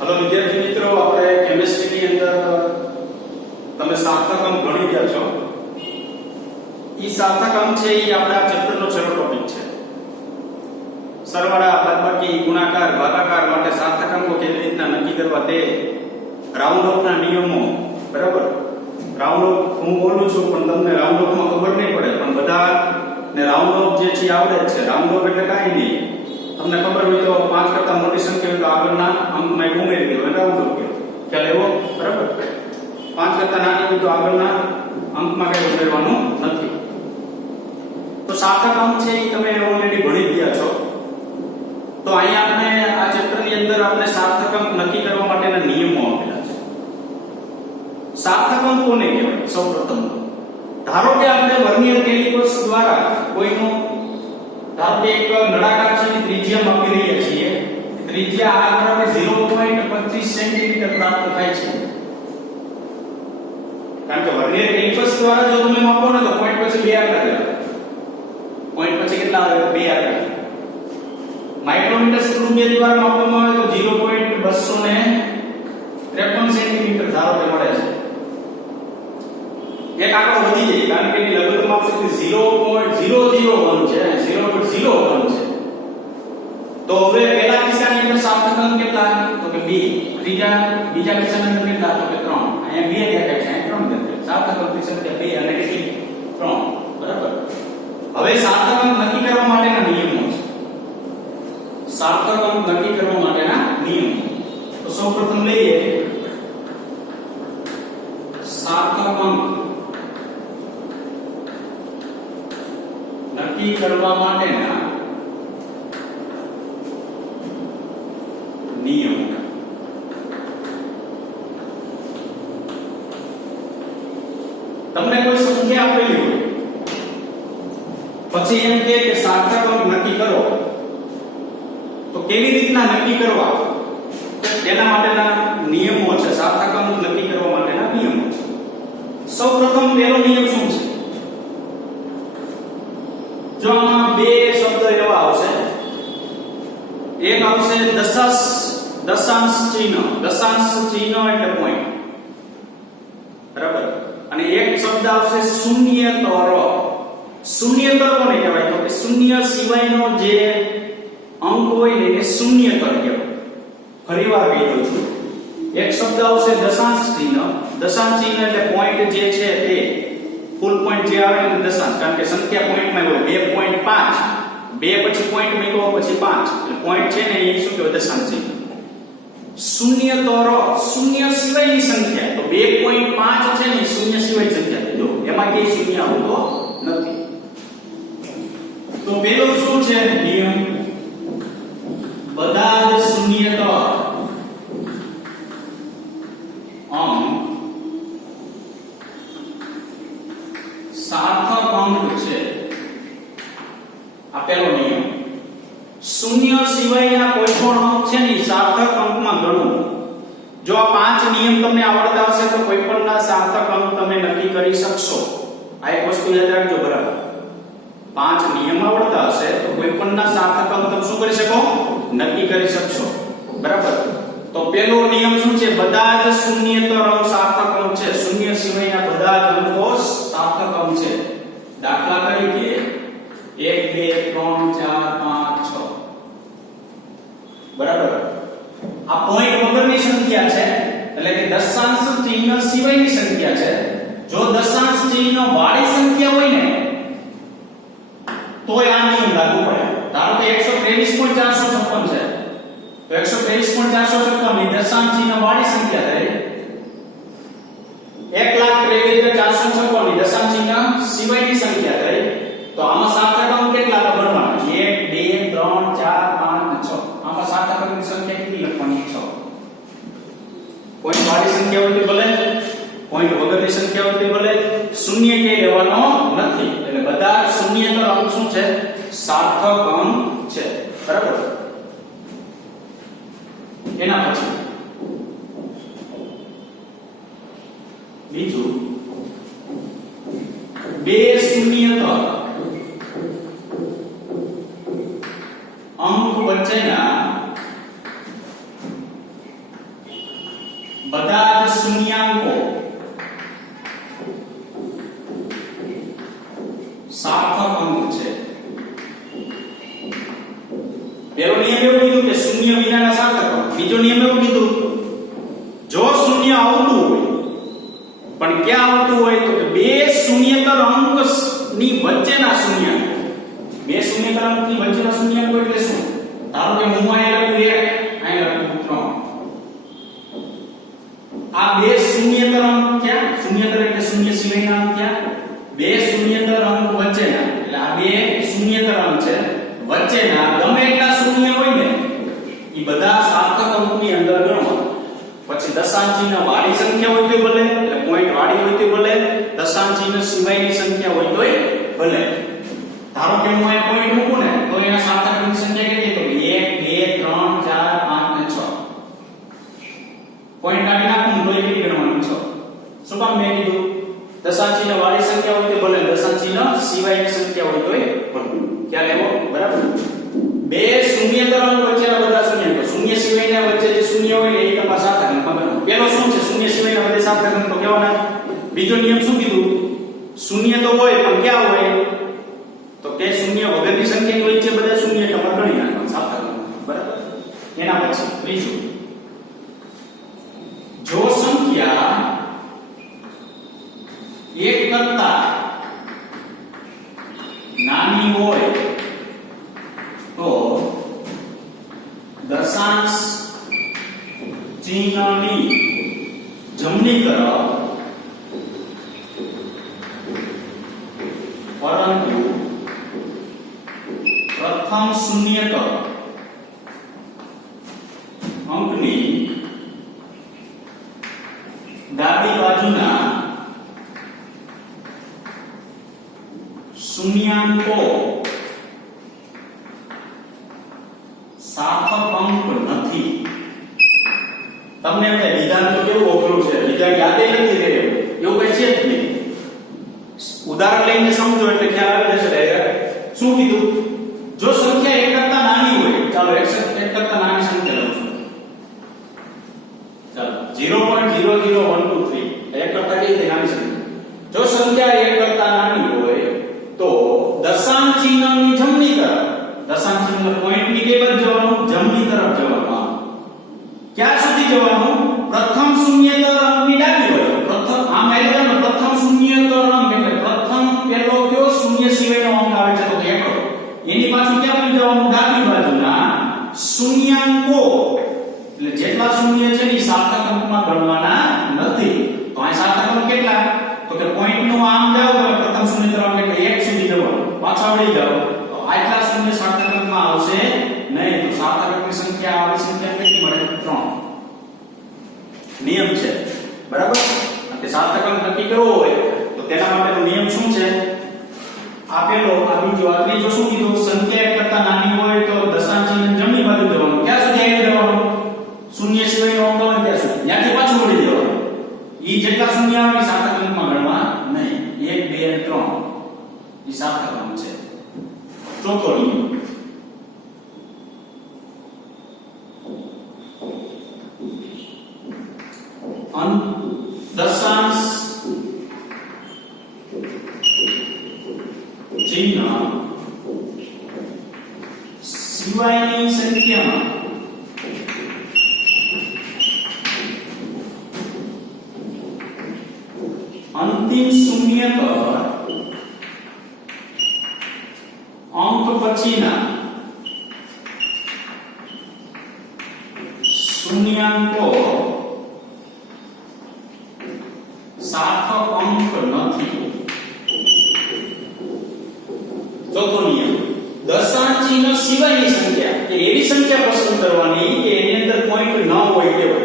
Hello विद्यार्थी मित्रों, આપણે કેમિસ્ટ્રીની અંદર તમે સાર્થક અંક ભણી ગયા છો। ઈ સાર્થક અંક છે ઈ આપણા ચેપ્ટરનો છેલ્લો ટોપિક છે। સરવાળા, બાદબાકી, ગુણાકાર, ભાગાકાર માટે સાર્થક અંકો કેવી રીતના નક્કી કરવા તે રાઉન્ડ ઓફના નિયમો, બરાબર। રાઉન્ડ ઓફ હું બોલું છું પણ તમને રાઉન્ડ ઓફમાં ખબર નહીં પડે, પણ બધાને રાઉન્ડ ઓફ જે છે આવડે જ છે। રાઉન્ડ ઓફ એટલે કાંઈ નહીં, તમને ખબર હોય તો 5 કરતા મોટી સંખ્યા હોય તો આગળના અંકમાં એક ઉમેરી દેવો, એટલે રાઉન્ડ ઓફ કહેવાય। ખ્યાલ આવ્યો? બરાબર। 5 કરતા નાની હોય તો આગળના અંકમાં કઈ ઉમેરવાનું નથી। તો સાર્થક અંક છે એ તમે ઓલરેડી ભણી ગયા છો। તો અહીંયા આપણે આ ચેપ્ટરની અંદર આપણે સાર્થક અંક નક્કી કરવા માટેના નિયમો આપેલા છે। સાર્થક અંક કોને કહેવાય? સૌપ્રથમ ધારો કે આપણે વર્નિયર કેલિપર્સ દ્વારા કોઈનું ધારો કે એક નળાકાર છે ની ત્રિજ્યા માપી રહ્યા છીએ। ત્રિજ્યા r બરાબર 0.25 સેન્ટીમીટર પ્રાપ્ત થાય છે। કારણ કે વર્નિયર કેલિપર્સ દ્વારા જો તમે માપો ને તો પોઈન્ટ પછી 2 આંકડા આવે। પોઈન્ટ પછી કેટલા આવે? 2 આંકડા। માઇક્રોમીટર સ્ક્રૂ ગેજ દ્વારા માપવામાં આવે તો 0.253 સેન્ટીમીટર ધારો કે મળે છે। એક આંકડો વધી જાય કારણ કે એની લઘુત્તમ માપશક્તિ 0.001 છે, 0.01 છે। તો હવે પહેલા કિસ્સાની અંદર સાર્થક અંક કેટલા? તો કે 2। બીજા કિસ્સાની અંદર કેટલા? તો કે 3। અહીંયા 2 દેખાય છે, અહીંયા 3 દેખાય। સાર્થક અંકની સંખ્યા 2 અને કેટલી? 3, બરાબર। હવે સાર્થક અંક નક્કી કરવા માટેના નિયમો છે। સાર્થક અંક નક્કી કરવા માટેના નિયમો તો સૌપ્રથમ લઈએ સાર્થક અંક નક્કી કરવા માટેના નિયમો। તમને કોઈ સંખ્યા આપેલી હોય પછી એમ કે સાર્થક અંક નક્કી કરો, તો કેવી રીતના નક્કી કરવા તેના માટેના નિયમો છે। સાર્થક અંક નક્કી કરવા માટેના નિયમો છે। સૌપ્રથમ પહેલો નિયમ શું છે? જો આમાં બે શબ્દ એવા આવશે, એક આવશે દશાંશ ચિહ્ન એટલે પોઈન્ટ, બરાબર, અને એક શબ્દ આવશે શૂન્યતર। શૂન્યતર કોને કહેવાય? તો કે શૂન્ય સિવાયનો જે અંક હોય ને એને શૂન્યતર કહેવાય। ફરીવાર કહી દઉં છું, એક શબ્દ આવશે દશાંશ ચિહ્ન એટલે પોઈન્ટ જે છે તે ફૂલ પોઈન્ટ જે આવે ને દશાંશ, કારણ કે સંખ્યા પોઈન્ટમાં હોય 2.5, 2 પછી પોઈન્ટ મૂક્યો પછી 5 એટલે પોઈન્ટ છે ને એ શું કહેવાય? દશાંશ ચિહ્ન। શૂન્યતર શૂન્ય સિવાયની સંખ્યા, તો 2.5 છે ને શૂન્ય સિવાયની સંખ્યા છે, જો એમાં કે શૂન્ય આવતો નથી। તો પેલો શું છે નિયમ? બધા જ શૂન્યતર અંક સાર્થક અંક છે। આ પહેલો નિયમ। શૂન્ય સિવાયના કોઈ પણ અંક છે ને સાર્થક અંકમાં ગણવું। જો આ 5 નિયમ તમને આવડતા હશે તો કોઈ પણના સાર્થક અંક તમે નક્કી કરી શકશો। આ એક વસ્તુ યાદ રાખજો, બરાબર। 5 નિયમ આવડતા હશે તો કોઈ પણના સાર્થક અંક તમે શું કરી શકો? નક્કી કરી શકશો, બરાબર। તો પહેલો નિયમ શું છે? બધા જ શૂન્યતર અંક સાર્થક અંક છે। શૂન્ય સિવાયના બધા જ અંકો સાર્થક અંક છે। દાખલા તરીકે 1 2 3 4 5 6, બરાબર। આ પોઈન્ટ વગરની સંખ્યા છે, એટલે કે દશાંશ ચિહ્ન સિવાયની સંખ્યા છે। જો દશાંશ ચિહ્ન વાળી સંખ્યા હોય ને તો આ નિયમ લાગુ પડે। ધારો કે 123.456 છે, તો 123.456 ની દશાંશ ચિહ્ન વાળી સંખ્યા થઈ। 1,23,456 ની દશાંશ ચિહ્ન સિવાયની સંખ્યા થઈ। તો આમાં સાર્થક અંક કેટલા ગણવાના? 1 2 3 4 5 6। આમાં સાર્થક અંકની સંખ્યા કેટલી લખવાની? 6। પોઈન્ટ વાળી સંખ્યા હોય તો ભલે, પોઈન્ટ વગરની સંખ્યા હોય તો ભલે, શૂન્ય કે લેવાનો નથી। એટલે બધા શૂન્યતર અંક શું છે? સાર્થક અંક છે, બરાબર। એના પછી બીજું, બે શૂન્યતર અંક વચ્ચેના શૂન્યાંકો સાર્થક અંક છે. પેલો નિયમ એવું કીધું કે શૂન્ય વિનાના સાર્થક અંક. બીજો નિયમ એવું કીધું જો શૂન્ય આવતું હોય પણ ક્યાં આવતું હોય તો કે બે શૂન્યેતર અંક ની વચ્ચેના શૂન્યાંક. બે શૂન્યેતર અંક ની વચ્ચેના શૂન્યાંકો એટલે શું? ધારો કે હું અહીં લખું 1 અહીં લખું 3. આ બે શૂન્યેતર અંક ક્યાં? શૂન્યેતર એટલે શૂન્ય સિવાયના અંક ક્યાં? બે શૂન્યેતર અંક વચ્ચેના. એટલે આ બે શૂન્યેતર અંક છે વચ્ચેના ગમે એટલા શૂન્ય હોય ને ઈ બધા સાર્થક અંકની અંદર ગણવા. પછી દશાંશ ચિહ્ન વાળી સંખ્યા હોય તોય ભલે, એટલે પોઈન્ટ વાળી હોય તોય ભલે, દશાંશ ચિહ્ન સિવાયની સંખ્યા હોય તોય ભલે. ધારો કે હું અહીં પોઈન્ટ મૂકું ને તો એના સાર્થક અંકની સંખ્યા કેટલી? તો 1 2 3 4 5 અને 6. પોઈન્ટ કાઢી નાખું તો એ કેટલી ગણવાની? 6. શું કામ મેં કીધું? દશાંશ ચિહ્ન વાળી સંખ્યા હોય તો ભલે, દશાંશ ચિહ્ન સિવાયની સંખ્યા હોય તોય ભલે. ખ્યાલ આવ્યો? બરાબર. બે શૂન્યેતર અંક વચ્ચેના બધા શૂન્યાંકો, શૂન્ય સિવાયના વચ્ચે જે શૂન્ય હોય એ તમારા સાર્થક અંક બને. પેલો શું છે? શૂન્ય સિવાયના બધે સાર્થક અંક તો કેવાના? બીજો નિયમ શું કીધું? શૂન્ય તો હોય પણ ક્યાં હોય? તો કે શૂન્ય વગરની સંખ્યાની વચ્ચે બધા શૂન્ય તમારે ગણી નાખવાના સાર્થક અંક. બરાબર. એના પછી ત્રીજું, જો સંખ્યા એક કરતા નાની હોય તો દશાંશ ચિહ્નની જમણી તરફ પરંતુ પ્રથમ શૂન્યેતર અંકની ડાબી બાજુના શૂન્યાંકો સાર્થક અંક નથી. તમને એમ થાય વિધાન તો કેવું અઘરું છે, વિધાન યાદ નથી રહે, એવું કઈ છે જ નહીં. ઉદાહરણ લઈને સમજો એટલે ખ્યાલ આવી જશે ડાયરેક્ટ. શું કીધું? જો સંખ્યા એક કરતા નાની હોય, ચાલો એક કરતા નાની સંખ્યા લઉં છું, ચાલો 0.00123 એક કરતા કઈ નાની સંખ્યા. જો સંખ્યા એક કરતા નાની હોય તો દશાંશ ચિહ્નની જમણી તરફ, દશાંશ ચિહ્ન પોઈન્ટની કઈ બાજુ જવાનું? જમણી તરફ જવાનું. ક્યાં સુધી જવાનું? પ્રથમ શૂન્યેતર અંકની ડાબી બાજુ. પ્રથમ આમ આવ્યો ને પ્રથમ શૂન્યેતર અંક એટલે પ્રથમ પેલો કયો શૂન્ય સિવાયનો અંક આવે છે તો એકડો. એની પાછળ ક્યાં જવાનું? ડાબી બાજુના શૂન્યાંકો. એટલે જેટલા શૂન્ય છે એ સાર્થક અંકમાં ગણવાના નથી. તો આ સાર્થક અંક કેટલા? તો કે પોઈન્ટ નું આમ જાવ તો પ્રથમ શૂન્યેતર અંક એટલે 1 સુધી જવાનું. પાછા વળી જાવ તો આટલા શૂન્ય સાર્થક અંકમાં આવશે નહીં. તો સાર્થક અંકની સંખ્યા આવી સંખ્યા કેટલી મળે? 3. નિયમ છે. બરાબર. કે સાર્થક અંક નક્કી કરવો હોય તો તેના માટેનો નિયમ શું છે? આપેલો આ બીજો આ ત્રીજો શું કીધું? સંખ્યા એક કરતા નાની હોય તો દશાંશ ચિહ્ન જમણી બાજુ જવાનું. ક્યાં સુધી આવી જવાનું? શૂન્ય સિવાયનો અંક હોય ત્યાં સુધી. ત્યાંથી પાછું વળી જવાનું. ઈ જેટલા શૂન્ય આવે સાર્થક અંકમાં ગણવા નહીં. 1 2 3 ઈ સાર્થક અંક છે. ચોથો નિયમ, દશાંશ ચિહ્ન સિવાયની સંખ્યામાં અંતિમ શૂન્યેતર અંક પછીના શૂન્યાંકો સાર્થક અંક નથી. ચોથો નિયમ, દશાંશ ચિહ્ન સિવાયની સંખ્યા કે એવી સંખ્યા પસંદ કરવાની કે એની અંદર પોઈન્ટ ન હોય તેવો.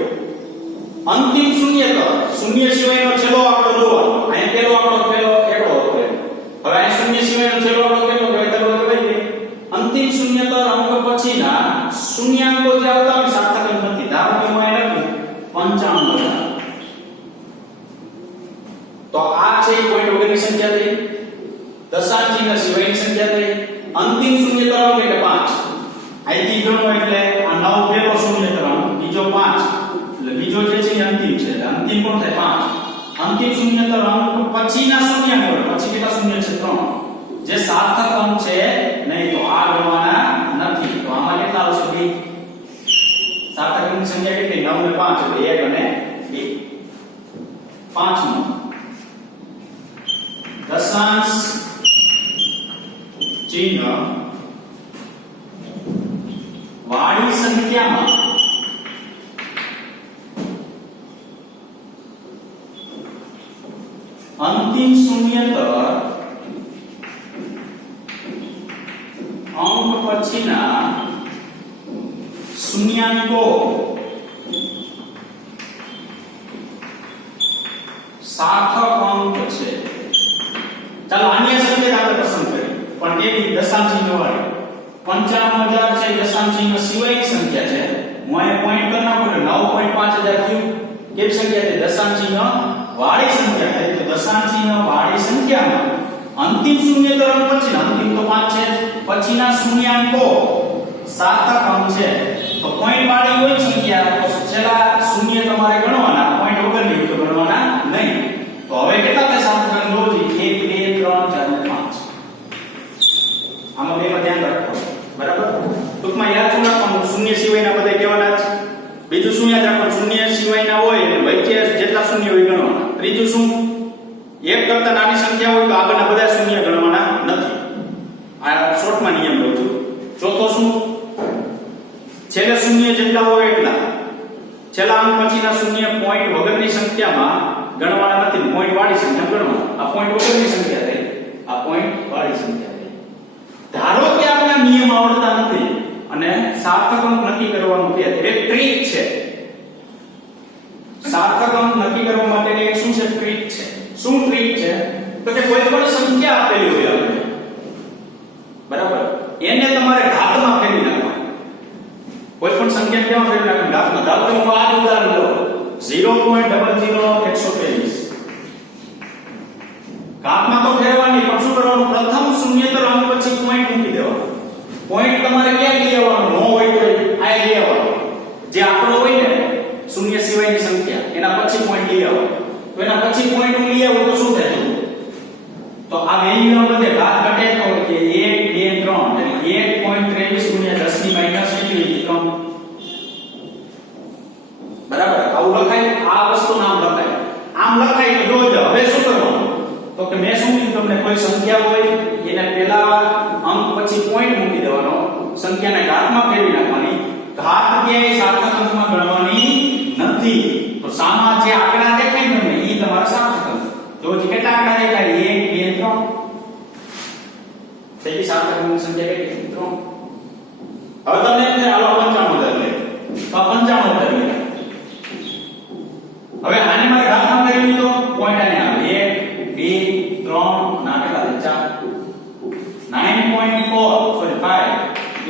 અંતિમ શૂન્યેતર શૂન્ય સિવાયનો છેલ્લો આંકડો જોવાનો. અહીં પેલો આંકડો પેલો એકડો હતો. હવે અહીં શૂન્ય સિવાયનો છેલ્લો આંકડો કેટલો કહેવાય? તરત કહેવાય. અંતિમ શૂન્યેતર અંક પછીના શૂન્યાંકો જે આવતા હોય સાર્થક અંક નથી. ધારો કે હું અહીં લખું 55. તો આ છે પોઈન્ટ વગરની સંખ્યા થઈ, દશાંશ ચિહ્ન સિવાયની સંખ્યા થઈ, અંતિમ શૂન્યેતર અંક એટલે 5. અહીંથી ગણો એટલે આ 9 પેલો શૂન્યેતર અંક, બીજો 5 એટલે બીજો જે છે એ અંતિમ છે. એટલે અંતિમ કોણ શૂન્યતર અંક પછીના શૂન્યાંક હોય, પછી કેટલા શૂન્ય છે 3, જે સાર્થક અંક છે નહીં તો આ ગણવાના નથી. તો આમાં કેટલા આવશે બી? સાર્થક અંકની સંખ્યા કેટલી? 9 ને 5 એટલે 1 અને 2. પાંચમો દશાંશ ચિહ્ન વાળી સંખ્યામાં અંતિમ શૂન્યતર અંક પછીના શૂન્યાંકો સાર્થક અંક છે. ચાલો અન્ય સંખ્યા આપણે પસંદ કરીએ, પણ કેવી? દશાંશ ચિહ્ન વાળી. 95000 છે દશાંશ ચિહ્ન સિવાયની સંખ્યા છે. હું અહીંયા પોઈન્ટ કરી નાખું એટલે 9.5000 થયું. કેવી સંખ્યા છે? દશાંશ ચિહ્ન વાળી સંખ્યા થાય. તો દશાંશ ચિહ્ન વાળી સંખ્યામાં અંતિમ શૂન્યતર અંક પછી, અંતિમ તો 5 છે, પછીના શૂન્યાંકો સાર્થક અંક છે. તો પોઈન્ટ વાળી હોય સંખ્યા તો છેલ્લા શૂન્ય તમારે ગણવાના, પોઈન્ટ વગરની હોય તો ગણવાના નહીં. તો હવે કેટલા થાય સાર્થક અંક? લોજી 1 2 3 4 5. આમાં બેમાં ધ્યાન રાખો, બરાબર? ટૂંકમાં યાદ રાખવાનું, શૂન્ય સિવાયના બધા કહેવાના છે. બીજું શું યાદ રાખવાનું? શૂન્ય સિવાયના હોય એટલે વચ્ચે જેટલા શૂન્ય હોય ગણવાના. ત્રીજું શું? એક કરતા નાની સંખ્યા હોય તો આગળના બધા શૂન્ય ગણવાના નથી. આ શોર્ટમાં નિયમ લઉં છું. ચોથો શું? છેલ્લે શૂન્ય જેટલા હોય એટલા, છેલ્લા અંક પછીના શૂન્ય પોઈન્ટ વગરની સંખ્યામાં ગણવાના નથી. પોઈન્ટ વાળી સંખ્યા ગણવાના. આ પોઈન્ટ વગરની સંખ્યા થઈ, આ પોઈન્ટ વાળી સંખ્યા થઈ. ધારો કે આપણા નિયમ આવડતા નથી અને સાર્થક અંક નક્કી કરવાનું કે એક ટ્રીક છે. સાર્થક અંક નક્કી કરવા માટેની એક શું છે? ટ્રીક છે. શું ટ્રીક છે? તો કે કોઈ પણ સંખ્યા આપેલી હોય આપણે, બરાબર, એને તમારે ઘાતમાં ફેરવી નાખવાની. કોઈ પણ સંખ્યા કેમાં ફેરવી નાખવાની? ઘાતમાં. ધારો કે હું આ ઉદાહરણ લઉં 0.00123. ઘાતમાં તો ફેરવવાની, પણ શું કરવાનું? પ્રથમ શૂન્યતર અંક પછી પોઈન્ટ મૂકી દેવાનો. પોઈન્ટ તમારે ક્યાં લઈ આવવાનો? નો હોય તો આ લઈ આવવાનો. જે આંકડો હોય ને શૂન્ય સિવાયની સંખ્યા, એના પછી પોઈન્ટ લઈ આવવાનો. તો એના પછી પોઈન્ટ હું લઈ આવું તો શું થાય? તો આ વેલ્યુનો બધે ઘાત ઘટે તો કે 1 2 3 એટલે 1.23 * 10 ની માઈનસ કેટલી? 3. બરાબર? આવું લખાય. આ વસ્તુ નામ લખાય. આમ લખાય તો જોજો. હવે શું કરવાનું? તો કે મેં શું કીધું તમને? કોઈ સંખ્યા હોય એને પહેલા અંક પછી પોઈન્ટ મૂકી દેવાનો, સંખ્યાને ઘાતમાં ફેરવી નાખવાની. ઘાત ક્યાંય સાર્થક અંકમાં ગણવાની નથી. તો સામા જે આંકડા દેખાય તમને ઈ તમારા સાર્થક અંક. જો કેટલા આંકડા દેખાય? 1 2 3. તેથી સાર્થક અંકની સંખ્યા કેટલી? 3. હવે તમને એમ થાય હાલો 95000 લે. તો 95000 લે. હવે આને મારે ઘાતમાં ફેરવી દીધો, પોઈન્ટ આને આવે 1 2 3 ના કેટલા છે? 4. 9.4 સોરી 5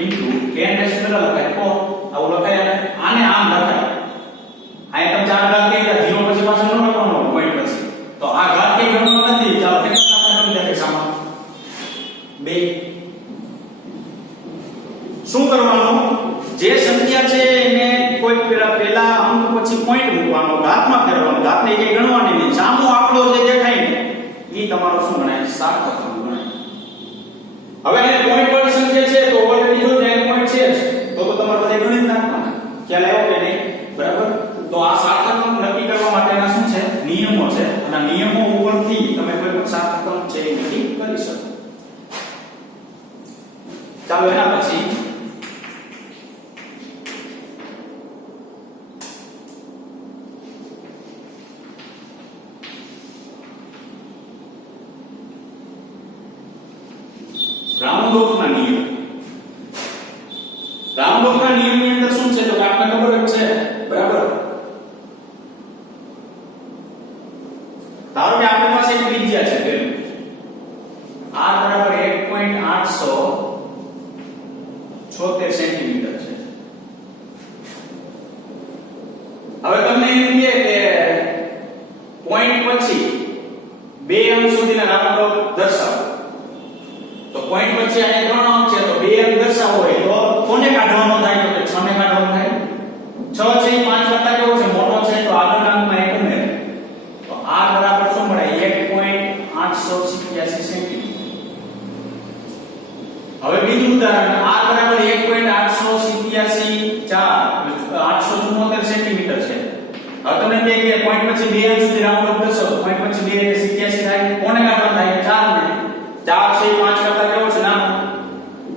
into 10 રેસ કેટલા લખાય? 4. આવું લખાય. આને આમ લખાય. આ એકમ 4 ઘાત કે 0 પછી પાછળ ન લખવાનો પોઈન્ટ પછી. તો આ ઘાત કે ગણવાનો નથી. ચાલો કેટલા ઘાત દેખાય સામા? 2. શું કરવાનું? જે સંખ્યા છે એને કોઈ પહેલા અંક પછી પોઈન્ટ મૂકવાનો, ઘાતમાં ફેરવવાનો. ઘાતને કે ગણવાની નહીં. સામો આંકડો જે દેખાય ને ઈ તમારો શું ગણાય? સાર્થક અંક ગણાય. હવે એને પોઈન્ટ વાળી સંખ્યા છે તો ઓલરેડી જો ત્યાં પોઈન્ટ છે તો તમારે બધે ગણી જ નાખવાના. ખ્યાલ આવ્યો કે નહીં? બરાબર? તો આ સાર્થક અંક નક્કી કરવા માટેના શું છે? નિયમો છે. અને નિયમો ઉપરથી તમે કોઈ પણ સાર્થક અંક છે એ નક્કી કરી શકો. ચાલો એના પછી રાઉન્ડ ઓફ ના નિયમ. રાઉન્ડ ઓફ ના નિયમની અંદર શું છે? તો આપને ખબર જ છે, બરાબર? ધારો કે આપણી પાસે એક ત્રિજ્યા છે બેન, r બરાબર 1.876 સેન્ટીમીટર છે. હવે તમને એમ કહે કે પોઈન્ટ પછી 2 અંક સુધીના રાઉન્ડ ઓફ દર્શાવો. તો પોઈન્ટ પછી આ 3 અંક છે તો 2 અંક દર્શાવો હોય તો કોને કાઢવાનો થાય? તો 6 ને કાઢવાનો થાય. 6 છે 5 કરતા કેવો છે? મોટો છે તો આગળના અંકમાં 1 ઉમેરો. તો r બરાબર શું મળે? હવે બીજું ઉદાહરણ r બરાબર 1.887 874 સેન્ટીમીટર છે. હવે તમે કહે કે પોઈન્ટ પછી 2 અંશ સુધી રાઉન્ડ ઓફ કરશો, પોઈન્ટ પછી 2 એટલે 87 થાય. કોને કાઢવાનું થાય? 4 ને 4 છે 5 કરતા કેવો છે નાનો,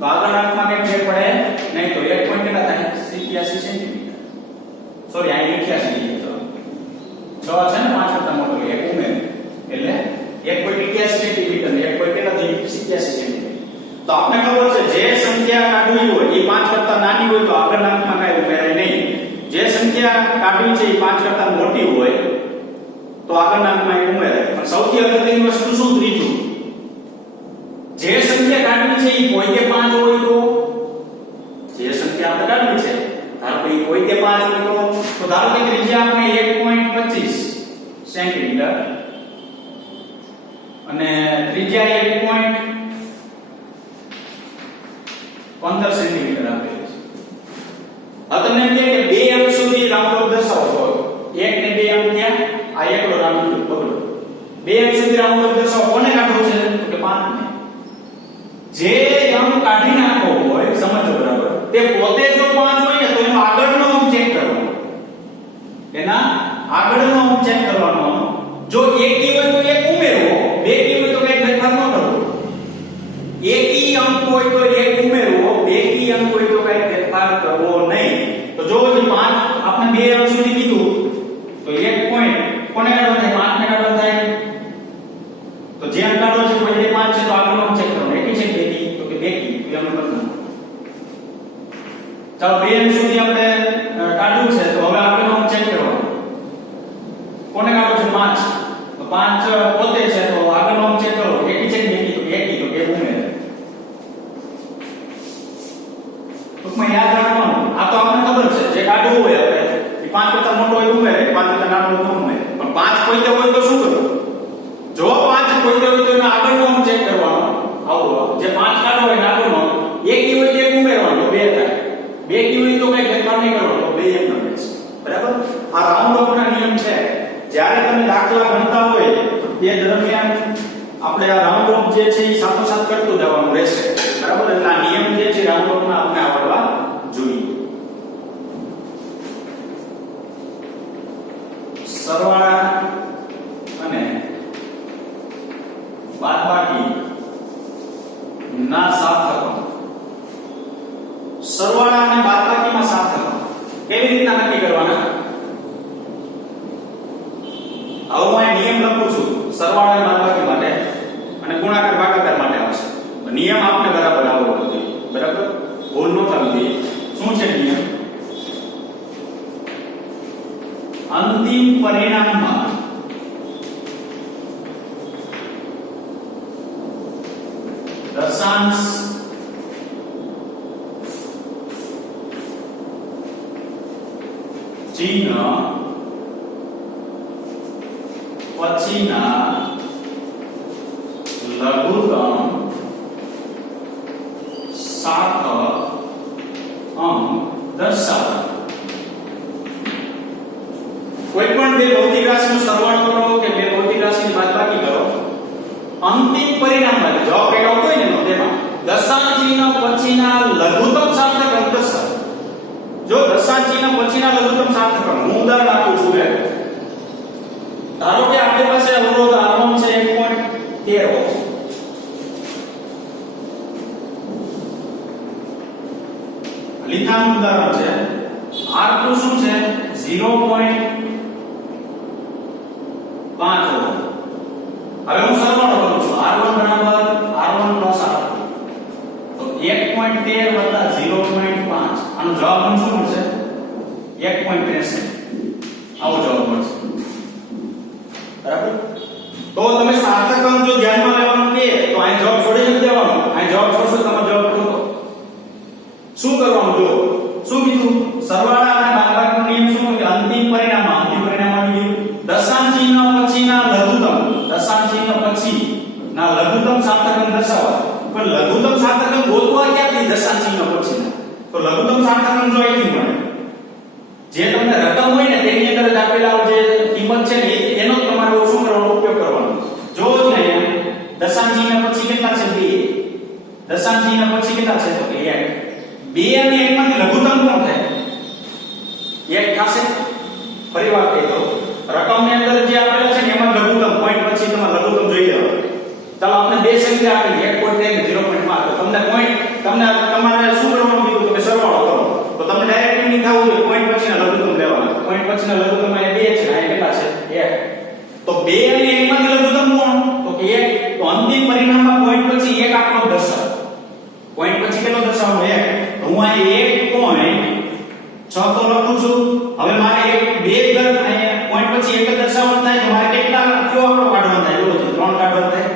તો આગળ અંકમાં કઈ ફેર પડે નહીં. તો 1 પોઈન્ટ કેટલા થાય? 87 સેન્ટીમીટર. સોરી આ 88 લીધો. 6 છે ને 5 કરતા મોટો, 1 ઉમેર એટલે 1.88 સેન્ટીમીટર ને 1 કેટલા થાય? 87 સેન્ટીમીટર. તો આપણે ખબર છે જે સંખ્યા કાઢવી હોય એ 5 કરતા નાની હોય તો આગળના અંકમાં કાંઈ ઉમેરાય નહીં. જે સંખ્યા કાઢવી છે એ 5 કરતા મોટી હોય તો આગળના અંકમાં એ ઉમેરાય. પણ સૌથી અગત્યની વસ્તુ શું? ત્રીજું, જે સંખ્યા કાઢવી છે એ પોઈતે 5 હોય તો, જે સંખ્યા આપણે કાઢવી છે ધારો કે પોઈતે 5 હોય તો ધારો કે ત્રિજ્યા આપણે 1.25 સેન્ટીમીટર અને ત્રિજ્યા 1.15 સેન્ટીમીટર આપેલી છે. હવે તમને એમ કહે કે 2 અંક સુધી રાઉન્ડ ઓફ દર્શાવો તો 1 ને 2 અંક ત્યાં આ એકડો રાઉન્ડ ઓફ પકડો. 2 અંક સુધી રાઉન્ડ ઓફ દર્શાવો. કોને કાઢવો છે? તો કે 5 ને. જે અંક કાઢી નાખવો હોય સમજો બરાબર, તે પોતે જો 5 હોય તો એનો આગળનો અંક ચેક કરવાનો, એના આગળનો અંક ચેક કરવાનો. જો એકી હોય તો એક ઉમેરવો, બેકી હોય તો કઈ ફેરફાર ન કરવો. એકી અંક હોય તો એક ઉમેરવો, બેકી અંક હોય તો કઈ ફેરફાર કરવો નહીં. તો જો 5 આપણે 2 અંક સુધી કીધું તો 1 પોઈન્ટ કોને કાઢવાનો થાય? 5 ને કાઢવાનો થાય. તો જે અંક કાઢવો છે કોઈ 5 છે તો આગળનો અંક ચેક કરવાનો. એકી છે બેકી? તો કે બેકી. તો એમ કરવાનું. ચાલો 2 અંક સુધી આપણે કાઢવું છે તો હવે આગળનો અંક ચેક કરવાનો. કોને કાઢવો છે? 5. તો 5 પોતે છે તો આગળનો અંક ચેક કરો. એકી છે બેકી? તો એકી. તો કે ઉમેર. ટૂંકમાં યાદ રાખવાનું, આ તો આપણને ખબર છે જે કાઢવું હોય આપણે એ 5 કરતા મોટો હોય ઉમેરે, 5 કરતા નાનો હોય તો ઉમેરે. પણ 5 કોઈતે હોય તો શું કરવું? જો 5 કોઈતે હોય તો એનો આગળનો અંક ચેક કરવાનો. આવો જે 5 કાઢવો હોય એનો આગળનો એકી હોય તો એક ઉમેરવાનો, તો 2 થાય. બેકી હોય તો કઈ ફેરફાર નહીં કરવાનો, તો 2 એમ ન રહેશે. બરાબર? આ રાઉન્ડ ઓફના નિયમ છે. જ્યારે તમે દાખલા ગણતા હોય તે દરમિયાન આપણે આ રાઉન્ડ ઓફ જે છે એ સાથોસાથ કરતું જવાનું રહેશે. બરાબર? એટલે આ નિયમ જે છે રાઉન્ડ ઓફના આપણે આવડવા જોઈએ. સરવાળા અને બાદબાકી ના સાર્થકો. સરવાળા અને બાદબાકીમાં સાર્થકો કેવી રીતના નક્કી કરવાના? હવે હું આ નિયમ લખું છું સરવાળા અને બાદબાકી માટે અને ગુણાકાર ભાગાકાર માટે આવશે. નિયમ આપને બરાબર આવડવો જોઈએ. બરાબર? ભૂલ ન થવી જોઈએ. શું છે નિયમ? અંતિમ પરિણામમાં દશાંશ ચિહ્ન પછીના લઘુત્તમ સાર્થક અંક દર્શાવો. કોઈ પણ બે ભૌતિક રાશિનો સરવાળો કરો કે બે ભૌતિક રાશિની બાદબાકી કરો, અંતિમ પરિણામ એટલે જવાબ કઈ આવતો હોય ને તેમાં દશાંશ ચિહ્ન પછીના લઘુત્તમ સાર્થક અંક દર્શાવો. જો દશાંશ ચિહ્ન પછીના લઘુત્તમ સાર્થક અંક, હું ઉદાહરણ આપું છું. ધારો કે આપણી પાસે અવરોધ R1 છે 1.13 ઓહ્મ. લીધાનું ઉદાહરણ છે. R2 શું છે? 0.5 ઓહ્મ. હવે હું સરવાળો કરું છું. R1 બરાબર R1 પ્લસ R2. તો 1.13 વત્તા 0.5 આનો જવાબ મને શું મળશે? 1.63. આવો જવાબ મળશે. બરાબર? તો તમે સાર્થક અંક જો ધ્યાનમાં લેવાનું કે તો અહીં જવાબ છોડી નથી દેવાનો. અહીં જવાબ છોડશો તમે જવાબ ખોટો. શું કરવાનું? જો શું કીધું? સરવાળા અને બાદબાકીનો નિયમ શું કે અંતિમ પરિણામ કીધું દશાંશ ચિહ્ન પછીના લઘુત્તમ, દશાંશ ચિહ્ન પછીના લઘુત્તમ સાર્થક અંક દર્શાવવા. પણ લઘુત્તમ સાર્થક અંક ગોતવા ક્યાંથી? દશાંશ ચિહ્ન પછીના. તો લઘુત્તમ સાર્થક અંક જો અહીંથી મળે. જે તમને રકમ હોય ને તેની અંદર જ આપેલા જે કિંમત છે ને એનો તમારે શું કરવાનો? ઉપયોગ કરવાનો. જો ને દશાંશ ચિહ્ન પછી કેટલા છે? 2. દશાંશ ચિહ્ન પછી કેટલા છે તો કે 1 2 અને 1 માંથી લઘુત્તમ કોણ થાય 1 થશે ફરી વાર કહી દઉં રકમની અંદર જે આપેલા છે ને એમાં લઘુત્તમ પોઈન્ટ પછી તમે લઘુત્તમ જોઈ લેવા ચાલો આપણે બે સંખ્યા આપેલી 1.1 ને 0.5 તો તમને પોઈન્ટ તમને તમારે શું કરવાનું કીધું તો કે સરવાળો કરો તો તમને ડાયરેક્ટ નહીં થવું જોઈએ પોઈન્ટ પછીના લઘુત્તમ લેવાના પોઈન્ટ પછીના લઘુત્તમ અહીંયા 2 છે અહીંયા કેટલા છે 1 તો 2 અને 1 માંથી લઘુત્તમ કોણ તો કે 1 તો અંતિમ પરિણામમાં પોઈન્ટ પછી 1 આંકડો દર્શાવો પોઈન્ટ પછી કેટલો દર્શાવવાનો 1 તો હું અહીંયા 1.6 તો લખું છું હવે મારે 2 ઘર અહીંયા પોઈન્ટ પછી 1 દર્શાવવાનું થાય તો મારે કેટલા કયો આંકડો કાઢવાનો થાય જો 3 કાઢવાનો થાય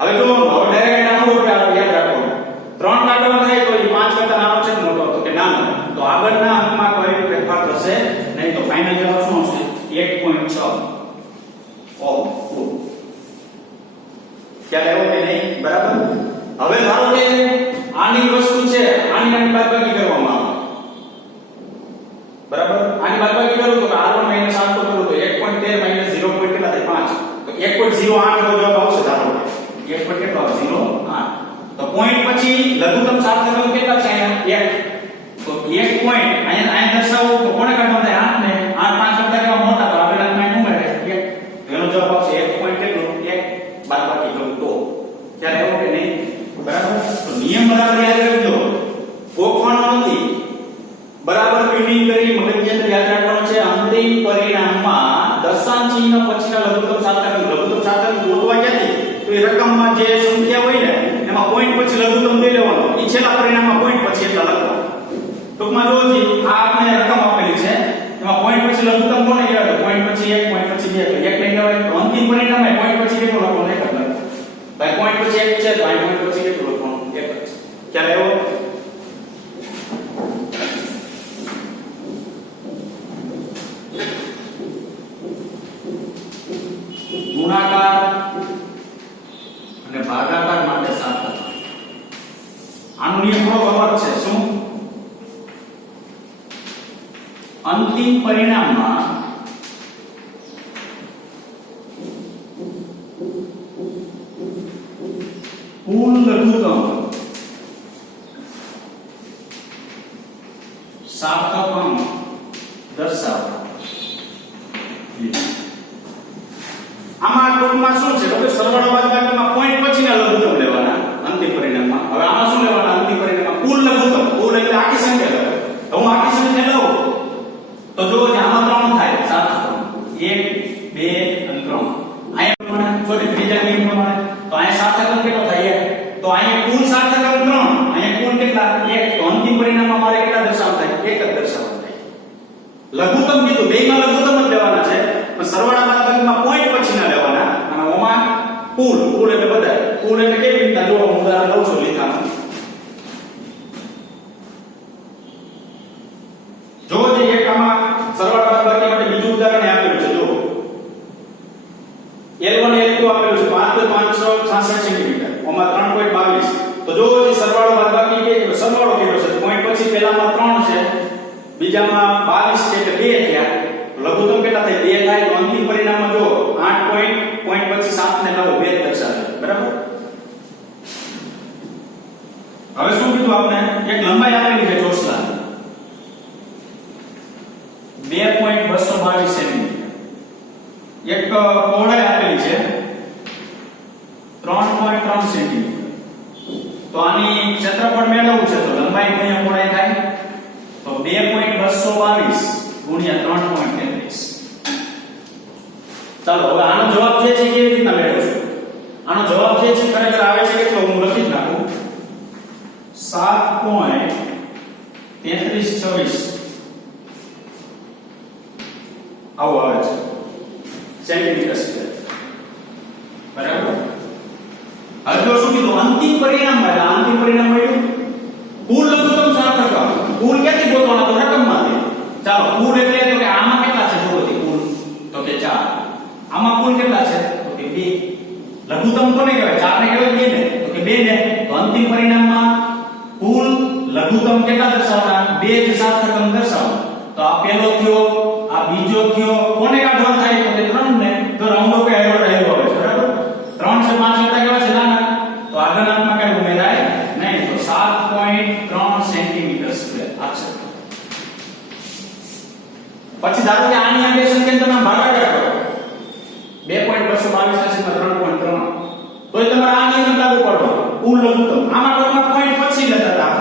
હવે જો હવે ડાયરેક્ટ આંકડો યાદ રાખો 3 કાઢવાનો થાય તો એ 5 કરતા નાનો છે કે મોટો તો કે નાનો તો આગળના અંકમાં કોઈ ફેરફાર થશે નહીં તો ફાઇનલ જવાબ શું આવશે 1.6 ઓહ ખ્યાલ આવ્યો કે નહીં બરાબર હવે ધારો કે આની વસ્તુ છે આની બાદબાકી કરવામાં આવે બરાબર આની બાદબાકી કરું તો r1 - 8 તો કરું તો 1.13 - 0. કેટલા થાય 5 તો 1.08 નો જવાબ આવશે ધારો કે 1. કેટલો આવે 0.8 તો પોઈન્ટ પછી લઘુત્તમ સાર્થક અંક કેટલા છે અહીંયા 1 તો 1 પોઈન્ટ અહીંયા દર્શાવો તો કોને કાઢવાનો થાય 8 ને 8 5 કરતા કેવા મોટા તો આપેલા માં ઉમેરે 1 એનો જવાબ આવશે 1 પોઈન્ટ કેટલો 1 બાદબાકી કરું તો ત્યારે એવું કે નહીં બરાબર તો નિયમ બરાબર યાદ રાખજો ગોખવાનો નથી બરાબર ટ્યુનિંગ કરી મગજની અંદર યાદ રાખવાનું છે અંતિમ પરિણામમાં દશાંશ ચિહ્ન પછીના લઘુત્તમ સાર્થક ગોતવા ક્યાંથી તો એ રકમમાં જે સંખ્યા હોય ને એમાં પોઈન્ટ પછી લઘુત્તમ લઈ લેવાનો એ છેલ્લા પરિણામમાં પોઈન્ટ પછી એટલા લખવાનું ટૂંકમાં જોજી આ આપણે રકમ આપેલી છે એમાં પોઈન્ટ પછી લઘુત્તમ કોને કહેવાય પોઈન્ટ પછી 1 પોઈન્ટ પછી 2 1 નહીં કહેવાય તો અંતિમ પરિણામમાં પોઈન્ટ પછી કેટલો લખવાનો એક જ ભાઈ પોઈન્ટ પછી 1 છે તો આ પોઈન્ટ પછી કેટલું લખવાનું 1 જ ખ્યાલ આવ્યો ગુણાકાર અને ભાગાકાર માટે સાર્થક આનો નિયમ થોડો ખબર છે શું અંતિમ પરિણામમાં કુલ લઘુત્તમ સાર્થક અંક દર્શાવો આમાં ટૂંકમાં શું છે તો સરવાળો બાદબાકીમાં પોઈન્ટ પછીના લઘુત્તમ લેવાના અંતિમ પરિણામમાં હવે આમાં શું લેવાના અંતિમ પરિણામમાં કુલ લઘુત્તમ કુલ એટલે આખી સંખ્યા લે તો હું આખી સંખ્યા લઉં તો જો આમાં 3 થાય સાર્થક 1 2 અને 3 અહીંયા પ્રમાણે સોરી ત્રીજા નિયમ પ્રમાણે તો અહીંયા સાર્થક અંક કેટલો થાય 1 તો અહીંયા કુલ સાર્થક અંક 3 અહીંયા કુલ કેટલા 1 તો અંતિમ પરિણામમાં મારે કેટલા દર્શાવ થાય 1 જ દર્શાવવાનું થાય લઘુત્તમ કીધું બેયમાં લઘુત્તમ જ લેવાના છે પણ સરવાળા બાદબાકીમાં પોઈન્ટ પછીના લેવાના અને ઓમાં કુલ એટલે બધા કુલ એટલે કેવી રીતના જો હું ઉદાહરણ લઉં છું લીખાનું જો જે એક આમાં સરવાળા બાદબાકી માટે બીજું ઉદાહરણ આપેલું છે જો L1 L2 આપેલું છે 5.566 સેન્ટીમીટર ઓમાં 3.22 તો જો જે સરવાળો બાદબાકી કે સરવાળો કર્યો છે પોઈન્ટ પછી પહેલામાં 3 છે બીજામાં 22 છે એટલે 2 થયા લઘુત્તમ કેટલા થાય 2 થાય તો અંતિમ પરિણામમાં જો 8 પોઈન્ટ પછી 7 ને 9 2 દર્શાવે બરાબર હવે શું કીધું આપણે એક લંબાઈ આપેલી છે ચોસલા 2.222 સેન્ટીમીટર એક પહોળાઈ આપેલી છે 3.3 સેન્ટીમીટર તો આની ક્ષેત્રફળ મેળવવું છે તો લંબાઈ ગુણ્યા પહોળાઈ થાય તો 2.222 ગુણ્યા 3.33 ચાલો હવે આનો જવાબ જે છે કેવી રીતના મેળવશું આનો જવાબ જે છે ખરેખર આવે છે કેટલો હું લખી નાખું 7.3326 આવો આવે છે સેન્ટીમીટર સ્ક્વેર બરાબર હવે જો શું કીધું અંતિમ પરિણામ મળ્યું કુલ લઘુત્તમ સાર્થક કુલ ક્યાંથી ગોતવાના તો રકમમાંથી ચાલો કુલ એટલે તો કે આમાં કેટલા છે જો કુલ તો કે 4 આમાં કુલ કેટલા છે તો કે 2 લઘુત્તમ કોને કહેવાય 4 ને કહેવાય 2 ને તો કે 2 ને તો અંતિમ પરિણામમાં કુલ લઘુત્તમ કેટલા દર્શાવવાના 2 જે સાર્થક અંક દર્શાવવાના તો આ પહેલો થયો આ બીજો થયો કોને કાઢવાનો થાય તો કે 3 ને તો રાઉન્ડ ઓફ રહેલો આવે બરાબર 3 છે 5 કરતા કેવા છે નાના તો આગળના અંકમાં કઈ ઉમેરાય નહીં 7.3 સેન્ટીમીટર સ્ક્વેર આપશે. પછી ધારો કે આની આ બે સંખ્યાને તમે ભાગાકાર કરો 2.222 ના છેદમાં 3.3 તોય તમારે આ નિયમ લાગુ પડવો કુલ લઘુત્તમ. આમાં ટોટલ પોઈન્ટ પછી લેતા હતા,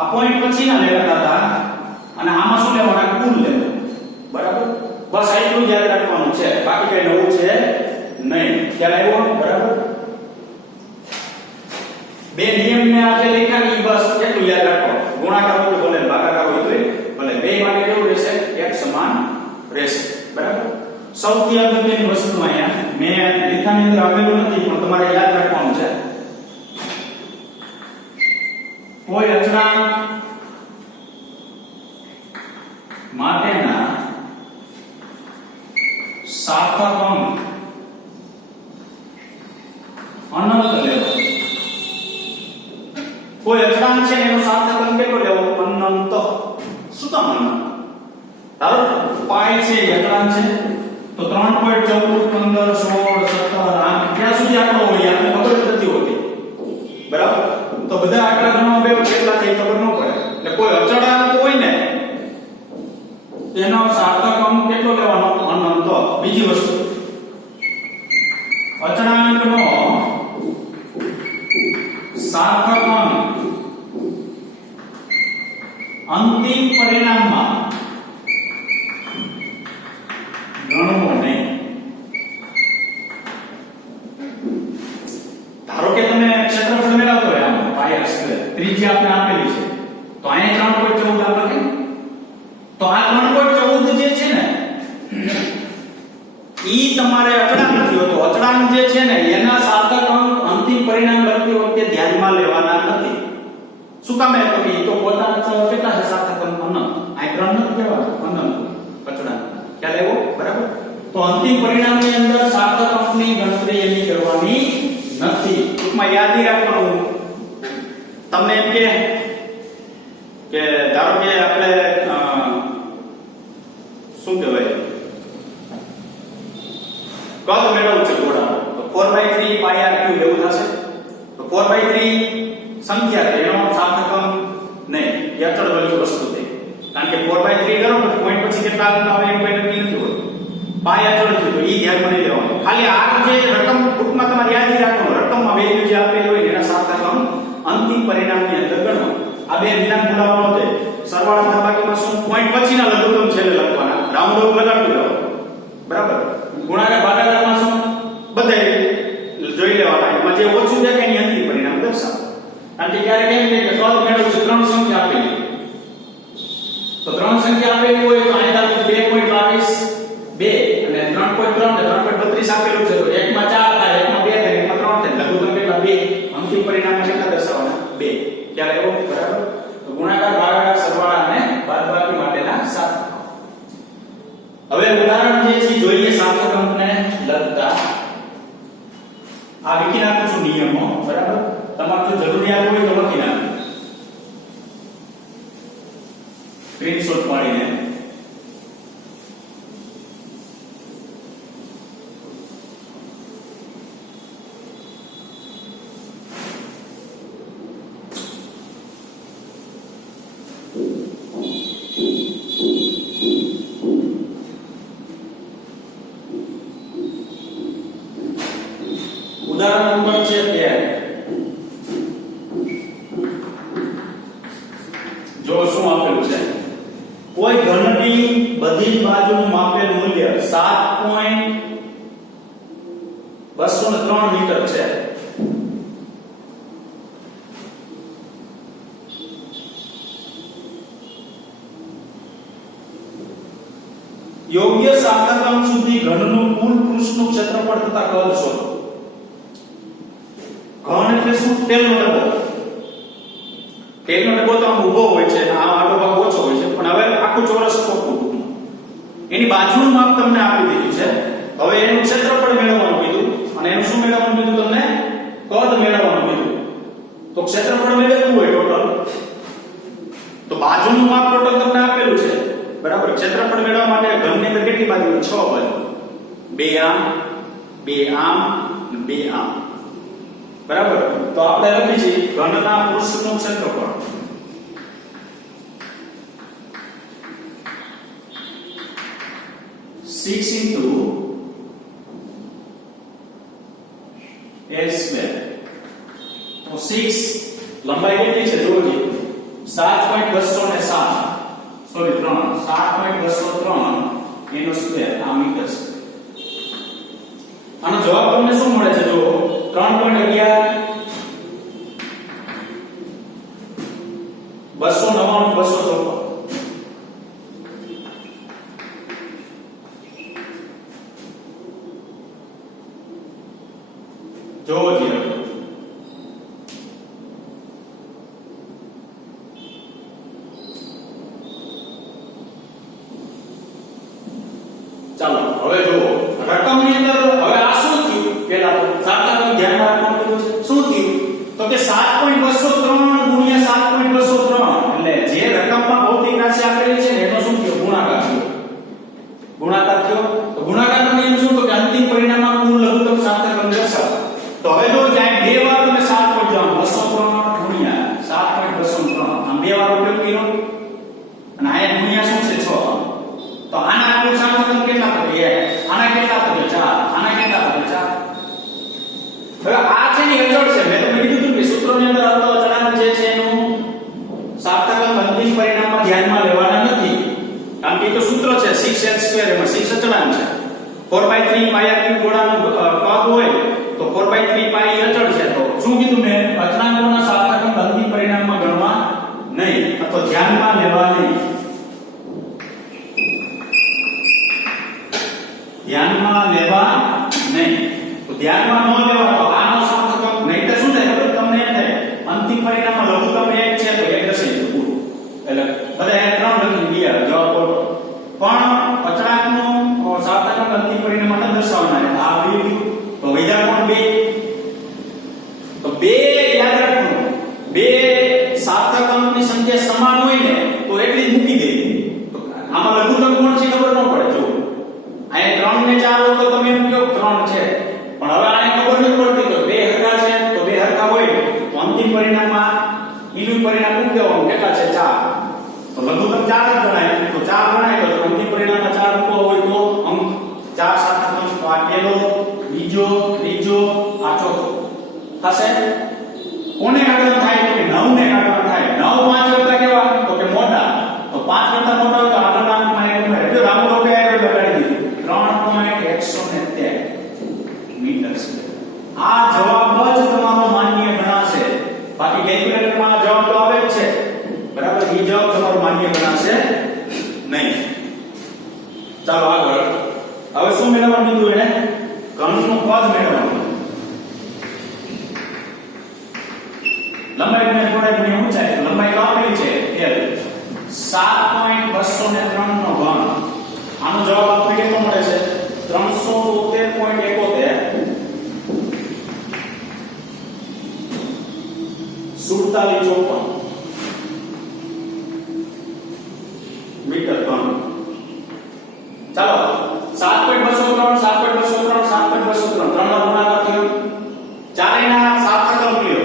આ પોઈન્ટ પછી ના લેતા હતા અને આમાં શું લેવાના કુલ લેવાનું. બરાબર, બસ આટલું યાદ રાખવાનું છે, બાકી કઈ નવું છે નહીં. ખ્યાલ આવ્યો? બરાબર, બે નિયમને આજે લખ્યા કે બસ એટલું યાદ રાખો. ગુણાકાર હોય તો ભલે, ભાગાકાર હોય તો ભલે, બે માટે કેવું રહેશે? એક સમાન રહેશે. બરાબર, સૌથી અગત્યની વસ્તુ અહીંયા મેં લેખાની અંદર આપેલું નથી પણ તમારે યાદ રાખવાનું છે. કોઈ અચળાંક માટેના સાર્થક અંક અનંત લેવો. કોઈ અચળાંક છે એનો સાર્થક અંક કેટલો લેવો? અનંત. શું કામ અનંત? ધારો પાઈ છે એ અચળાંક છે તો 3.14 15 16 17 8 ક્યાં સુધી આંકડો હોય આપણે ખબર જ નથી હોતી. બરાબર, તો બધા આંકડા ગણવા બે કેટલા થાય ખબર ન પડે. એટલે કોઈ અચળાંક હોય ને તેનો સાર્થક અંક કેટલો લેવાનો? અનંત. બીજી વસ્તુ, અચળાંકનો સાર્થક અંક અંતિમ પરિણામમાં ગણવો નહીં. ધારો કે તમે ક્ષેત્રફળ મેળવતો હોય આમ પાય સ્ક્વેર, ત્રિજ્યા આપણે આપેલી છે તો અહીંયા 3.14 આપણે તો આ 3.14 જે છે ને ઈ તમારે અચળાંક નથી હોતો. અચળાંક જે છે ને એના સાર્થક અંક અંતિમ પરિણામ લખતી વખતે ધ્યાનમાં લેવાના નથી. શું કામ? તો કે તો પોતાના કેટલા છે સાર્થક અંક? અનંત. આ 3 નથી કહેવાતું, અનંત અચળાંક. ખ્યાલ આવ્યો? બરાબર, તો અંતિમ પરિણામની અંદર સાર્થક અંકની ગણતરી એની કરવાની નથી. ટૂંકમાં યાદ રાખવાનું. તમને એમ કે ધારો કે આપણે શું કહેવાય કદ મેળવવું છે ગોળા, તો 4/3 પાઈ r ક્યુબ એવું થશે. તો 4/3 સંખ્યા છે એનો સાર્થક અંક નહીં, એ અચળ વાળી વસ્તુ છે. કારણ કે 4/3 કરો તો પોઈન્ટ પછી કેટલા અંક આવે એમ કોઈ નક્કી નથી હોતું. પાઈ અચળ છે તો એ ધ્યાનમાં નહીં લેવાનું. ખાલી આ જે રકમ ટૂંકમાં તમારે યાદ રાખવાનું, રકમમાં વેલ્યુ જે આપેલી હોય એના સાર્થક અંક અંતિમ પરિણામની અંદર ગણવા. આ બે વિધાન બોલાવવાનો છે. સરવાળા બાદબાકીમાં શું પોઈન્ટ પછીના લઘુત્તમ છેલ્લે લખવાના, રાઉન્ડ ઓફ લગાડતું જવાનું. બરાબર, ગુણાકાર ભાગાકારમાં શું બધે જોઈ લેવાના, એમાં જે ઓછું દેખાય એની અંતિમ પરિણામ દર્શાવો. કારણ કે ક્યારેક એમ કે કદ મેળવવું છે, 3 સંખ્યા આપેલી તો 3 સંખ્યા આપેલી હોય તો અહીં ધારો 2.22 2 અને 3.3 ને 3.32 આપેલું છે તો એકમાં 4 થાય, એકમાં 2 થાય, એકમાં 3 થાય, લઘુત્તમ કેટલા? 2. અંતિમ પરિણામ કેટલા દર્શાવવાના? 2. ખ્યાલ આવ્યો? બરાબર, તો ગુણાકાર ભાગાકાર સરવાળા અને બાદબાકી માટેના સાર્થક. હવે ઉદાહરણ જે છે જોઈએ સાર્થક અંકને લગતા. આ લખી નાખું છું નિયમો. બરાબર, તમારે જો જરૂરિયાત હોય તો લખી નાખો સ્ક્રીનશોટ પાડીને. ઉદાહરણ નંબર છે 13. જો શું આપેલું છે? કોઈ ઘનની બધી જ બાજુનું માપેલ મૂલ્ય 7.203 મીટર છે. યોગ્ય સાર્થક અંક સુધી ઘનનું કુલ પૃષ્ઠનું ક્ષેત્રફળ તથા કદ શોધો. ઘન એટલે શું? તેલનો ડબ્બો. તેલનો ડબ્બો તો આમ ઊભો હોય છે, આ આડો ભાગ ઓછો હોય છે, પણ હવે આખું ચોરસ ચોખ્ખું એની બાજુનું માપ તમને આપી દીધું છે. હવે એનું ક્ષેત્રફળ મેળવવાનું કીધું અને એનું શું મેળવવાનું કીધું? તમને કદ મેળવવાનું કીધું. તો ક્ષેત્રફળ મેળવવું હોય ટોટલ તો બાજુનું માપ ટોટલ તમને આપેલું છે. બરાબર, ક્ષેત્રફળ મેળવવા માટે ઘનની અંદર કેટલી બાજુ? 6 બાજુ. 2 આમ 2 આમ 2 આમ. બરાબર. તો આપણે લખી છે ઘનના પૃષ્ઠનું ક્ષેત્રફળ six into L square. તો 6 લંબાઈ કેટલી છે જોજો 7.207 સોરી 3 7.203 એનો સ્ક્વેર આ મીટર છે. આનો જવાબ તમને શું મળે છે જો 3.11 299 254 જોજો ચાલો હવે જુઓ રકમની અંદર હવે આ શું થયું પેલા તો સાતકમ ધ્યાનમાં રાખવાનું છે શું થયું તો કે 7.203 ગુણ્યા 7.203 એટલે જે રકમમાં ભૌતિક રાશિ આપેલી છે એનો શું થયો ગુણાકાર થયો તો ગુણાકારનો નિયમ શું તો કે અંતિમ પરિણામમાં કુલ લઘુત્તમ સાતકમ દર્શાવો. તો હવે જો ત્યાં બે વાર તમે 7 પર જાઓ 203 ગુણ્યા 7.203 આમ બે વાર ઉપયોગ કર્યો અને આ ગુણ્યા શું છે 6 તો આના કુલ સાતકમ કેટલા થશે 1 આના કેટલા થશે 4 આના કેટલા થશે 4. હવે આ છે ને અચળ છે મેં તમને કીધું કે સૂત્રોની અંદર અર્ધ અચળાંક જે છે એનું સાતકમ અંતિમ પરિણામમાં ધ્યાનમાં લેવાના નથી કારણ કે એ તો સૂત્ર છે 6l² એમાં 6 અચળાંક છે 4/3 પાયા ક્યુબ ગોળાનો પદ હોય તો 4/3 પાઈ અચળ છે તો શું કીધું મેં અચળાંકોના સાતકમ અંતિમ પરિણામમાં ગણવા નહીં અથવા ધ્યાનમાં લેવા નહીં તો ધ્યાનમાં ન લેવા તો આનો સાતકમ નહીં તો શું થાય ખબર તમને એમ થાય અંતિમ પરિણામમાં લઘુત્તમ 1 છે તો 1 દશે પૂરું એટલે બધા 3 લખી ગયા જવાબ પણ અચળાંકનું સાતકમ અંતિમ પરિણામ ન દર્શાવવાના આ બે તો વૈધા કોણ 2 તો 2 યાદ રાખવાનું 2 સાતકમની સંખ્યા સમાન હોય ને તો એટલી જ મૂકી દેવી તો આમાં લઘુત્તમ કોણ છે ખબર ન પડે જો અહીંયા 3 ને 4 હોય તો તમે એમ કહો 3 છે પણ હવે આને ખબર નથી પડતી તો 2 હરખા છે તો 2 હરખા હોય તો અંતિમ પરિણામમાં ઈનું પરિણામ શું કહેવાનું કેટલા છે 4 તો લઘુત્તમ 4 જ ગણાય તો 4 ગણાય તો અંતિમ પરિણામમાં 4 મૂકવો હોય તો અંક 4 સાતકમ તો આ પહેલો બીજો ત્રીજો આ ચોથો થશે કોને આગળ થાય તો કે 9 ને આગળ થાય 9 5 કરતા કેવા તો કે મોટા તો 5 કરતા મોટા હોય તો આગળના અંકમાં એક ઉમેર એટલે રાઉન્ડ ઓફ આગળ લગાડી દીધું 3.113 મીટર છે. આ જવાબ જ તમારો માન્ય ગણાશે બાકી કેલ્ક્યુલેટરમાં જવાબ તો આવે જ છે બરાબર એ જવાબ તમારો માન્ય ગણાશે નહીં. ચાલો આગળ હવે શું મેળવવાનું કીધું એને ઘનનું પદ મેળવવાનું લંબાઈ ગુણ્યા પહોળાઈ ગુણ્યા ઊંચાઈ તો લંબાઈ તો આપેલી છે L 7.203 નો ઘન આનો જવાબ આપણને કેટલો મળે છે 373.71 4754 મીટર ઘન. ચાલો 7.203 7.203 ત્રણ નો ગુણાકાર થયો ચારેયના સાતકમ થયો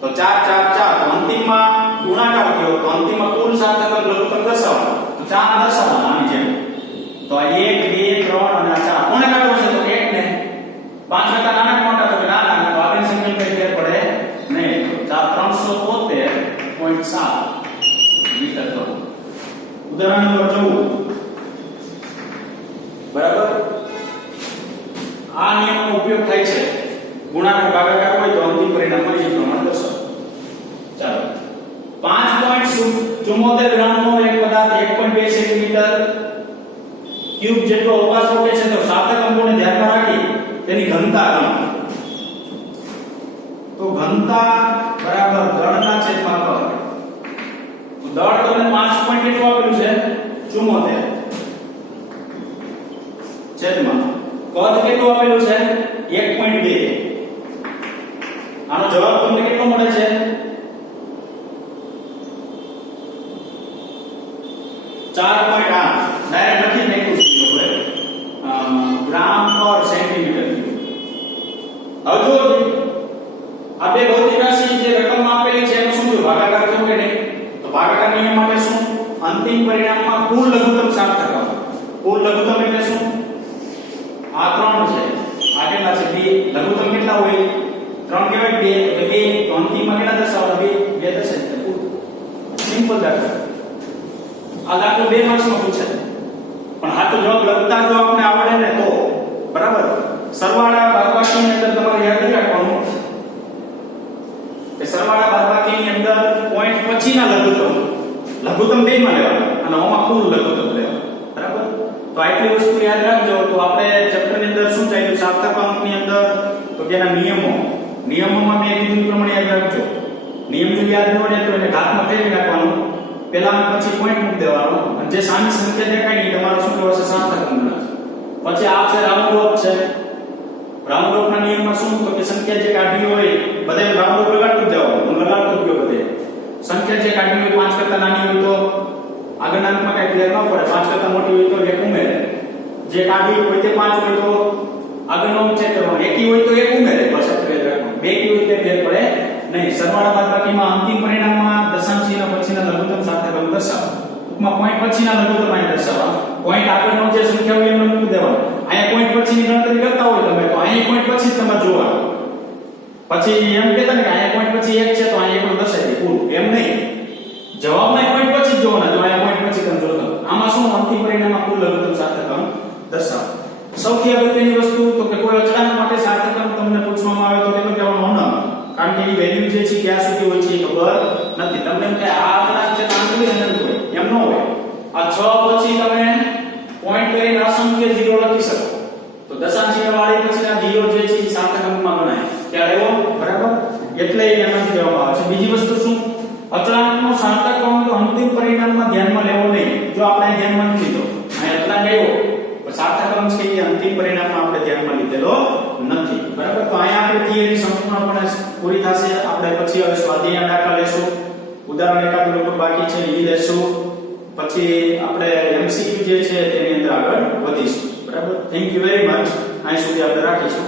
તો 4 4 4 તો અંતિમમાં ગુણાકાર થયો તો અંતિમમાં કુલ સાતકમ લઘુત્તમ દર્શાવવાનો તો 4 દર્શાવવાના આની જેમ તો 1 2 3 અને 4 કોને કાઢવો છે તો 1 ને 5 કરતા નાના મોટા તો નાના તો આગળ સંખ્યા કઈ ફેર પડે નહીં તો 373.7 મીટર ઘન. ઉદાહરણ નંબર 14 બરાબર આ નિયમનો ઉપયોગ થાય છે ગુણાકાર ભાગાકાર હોય તો અંતિમ પરિણામ મળી જાય પ્રમાણ દર્શાવો. ચાલો 5.74 ગ્રામનો એક પદાર્થ 1.2 સેન્ટીમીટર ક્યુબ જેટલો અવકાશ રોકે છે તો સાતકમોને ધ્યાનમાં રાખી તેની ઘનતા ગણો તો ઘનતા બરાબર દળના છેદમાં કદ તો દળ તમને 5 પોઈન્ટ કેટલું આપેલું છે 74 છેદમાં કદ કેટલું આપેલું છે 1.2 આનો જવાબ તમને કેટલો મળે છે 4.8 ડાયરેક્ટ લખી નાખ્યું છે લોકોએ ગ્રામ પર સેન્ટીમીટર. હવે જો કે નહીં? તો ભાગાકાર નિયમ માટે શું? અંતિમ પરિણામમાં કુલ લઘુત્તમ સાર્થક. કુલ લઘુત્તમ એટલે શું? આ 3 છે, આ કેટલા છે? 2. લઘુત્તમ કેટલા હોય? 3 કહેવાય 2, એટલે 2. તો અંતિમમાં કેટલા દર્શાવવા? 2 દર્શાવે. સિમ્પલ દાખલો. આ દાખલો 2 માર્ક્સમાં પૂછાય. પણ સાચો જવાબ લખતા જો આપણે આવડે ને તો બરાબર. સરવાળા બાદબાકીની અંદર તમારે યાદ રાખવાનું કે સરવાળા બાદબાકીની અંદર પોઈન્ટ પછીના લઘુત્તમ બેમાં લેવાના અને આમાં કુલ લઘુત્તમ લેવાના. બરાબર. તો આટલી વસ્તુ યાદ રાખજો. તો આપણે ચેપ્ટરની અંદર શું ચાલ્યું? સાર્થક અંકની અંદર તો તેના નિયમોમાં મેં કીધું પ્રમાણે યાદ રાખજો. નિયમ જો યાદ ન રહે તો એને ઘાતમાં ફેરવી નાખવાનું. પહેલા પછી પોઈન્ટ મૂકી દેવાનો અને જે સામી સંખ્યા દેખાય ને તમારો શું કહેવાશે? સાર્થક અંક ગણાશે. પછી આ છે રાઉન્ડ ઓફ છે. રાઉન્ડ ઓફ ના નિયમમાં શું? તો કે સંખ્યા જે કાઢી હોય બધાય રાઉન્ડ ઓફ લગાડતું જાવ. હું લગાડતો ગયો બધે. સંખ્યા જે કાઢી હોય 5 કરતા નાની હોય તો આગળના અંકમાં કઈ ફેર ન પડે. 5 કરતા મોટી હોય તો 1 ઉમેરે. જે કાઢી હોય તે 5 હોય તો આગળનો અંક ચેક કરવાનો. 1 હોય તો 1 ઉમેરે. બસ ફેર રાખવાનો. 2 હોય તો ફેર પડે નહીં. સરવાળા બાદબાકીમાં અંતિમ પરિણામમાં દશાંશ ચિહ્ન પછીના લઘુત્તમ સાર્થક અંક દર્શાવો. ટૂંકમાં પોઈન્ટ પછીના લઘુત્તમ અહીં દર્શાવવા. પોઈન્ટ આગળનો જે સંખ્યા હોય એમને મૂકી દેવાનો. અહીંયા પોઈન્ટ પછીની ગણતરી કરતા હોય તમે તો અહીં પોઈન્ટ પછી તમારે જોવાનું. પછી એમ કહેતા ને કે અહીંયા પોઈન્ટ પછી 1 છે તો અહીંયા એકલો દર્શાવી દે પૂરું. એમ નહીં. જવાબમાં પોઈન્ટ પછી જ જોવાના. જો અહીંયા પોઈન્ટ પછી તમે જોતા. આમાં શું? અંતિમ પરિણામમાં કુલ લઘુત્તમ સાર્થક અંક દર્શાવો. સૌથી અગત્યની વસ્તુ તો કે કોઈ અચળાંક માટે સાર્થક અંક તમને પૂછવામાં આવે તો કેટલો કહેવાનો? અનંત. કારણ કે એ વેલ્યુ જે છે ક્યાં સુધી હોય છે એ ખબર નથી. તમને એમ કે આ અચળાંક છે તો આટલું અનંત હોય. એમ ન હોય. આ 6 પછી તમે પોઈન્ટ કરીને અસંખ્ય 0 લખી શકો. તો દશાંશ ચિહ્ન વાળી પછીના 0 જે છે એ સાર્થક અંકમાં ગણાય. ખ્યાલ આવ્યો? બરાબર. એટલે એમાંથી કહેવામાં આવે છે. બીજી વસ્તુ શું? અચળાંકનો સાર્થક અંક અંતિમ પરિણામમાં ધ્યાનમાં લેવો નહીં. જો આપણે ધ્યાનમાં નથી લીધો, અહીં અચળાંક આવ્યો પણ સાર્થક અંક છે એ અંતિમ પરિણામમાં આપણે ધ્યાનમાં લીધેલો નથી. બરાબર. તો અહીંયા આપણે થિયરી સંપૂર્ણપણે પૂરી થશે. આપણે પછી હવે સ્વાધ્યાય દાખલા લેશું. ઉદાહરણ એકાદ લોકો બાકી છે એ લેશું. પછી આપણે MCQ જે છે તેની અંદર આગળ વધીશું. બરાબર. Thank you very much. અહીં સુધી આપણે રાખીશું.